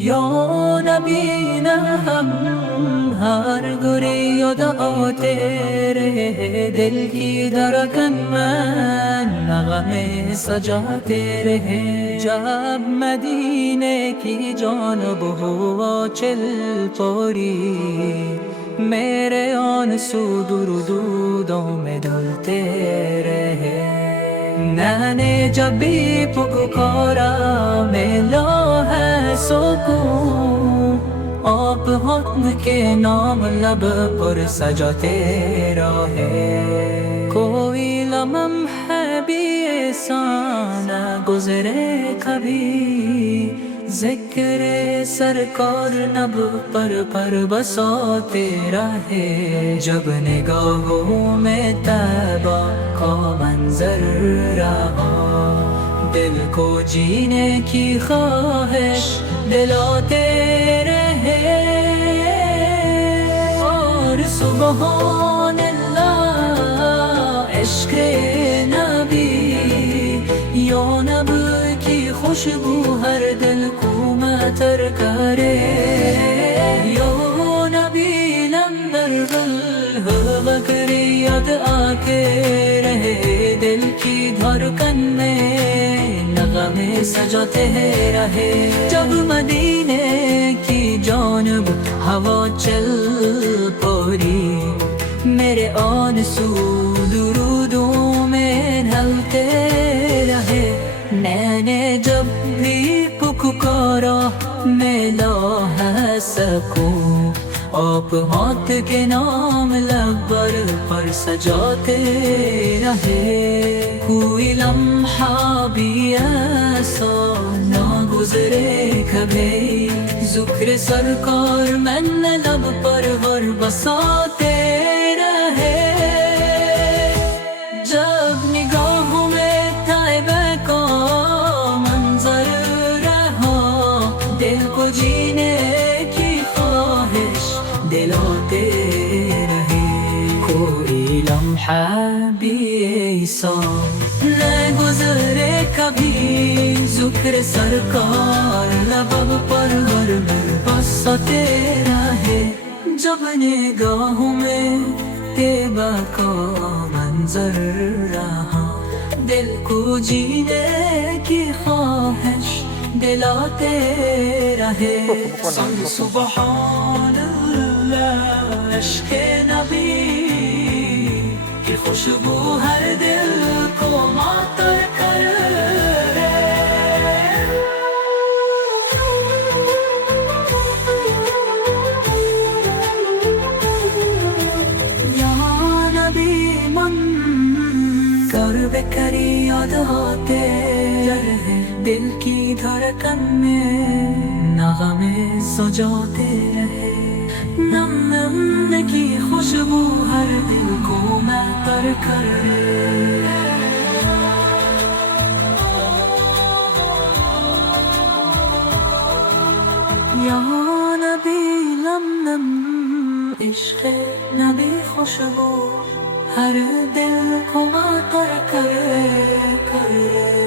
یا نبی نہ ہم ہر گری ادا تیرے دل کی دھڑکن میں نغمے سجاتے رہے جب مدینے کی جانب ہوا چل پوری میرے آنسو درودوں میں دھلتے رہے میں نے جب بھی پکارا ملا ہے سکون آپ حکم کے نام لب پر سجاتے رہے کوئی لمحہ بھی ایسا نہ گزرے کبھی ذکر سرکار نب پر بساتے رہے جب نگاہوں میں طیبہ کا منظر رہا دل کو جینے کی خواہش دلاتے رہے اور سبحان اللہ عشق نبی یا نبی کی خوشبو ہر دل کو معطر کرے یا نبی لمبر بکری یاد آکے رہے دل کی دھڑکن میں نغمے سجاتے رہے جب مدینے کی جانب ہوا چل پوری میرے آنسو درودوں میں ڈھلتے رہے میں نے جب بھی پکارا ملا ہے سکون آپ ہاتھ کے نام لبر پر سجاتے رہے کوئی لمحہ بھی ایسا نہ گزرے کبھی ذکر سرکار میں نے لب پر ور بساتے رہے جب نگاہوں میں طیبہ کا منظر رہا دل کو جینے کی خواہش دلاتے رہے کوئی لمحہ بھی ایسا نہ گزرے کبھی ذکر سرکار لب پر ور بساتے رہے جب نگاہوں میں طیبہ کا منظر رہا دل کو جینے کی خواہش دلاتے رہے سبحان اللہ عشق نبی کی خوشبو ہر دل کو معطر کرے یا نبی من کر بکری یاد آتے رہے دل کی دھڑکن میں نغمے سجاتے رہے نم نم کی خوشبو ہر دل کو معطر کرے یا نبی لم نم عشق نبی خوشبو ہر دل کو معطر کرے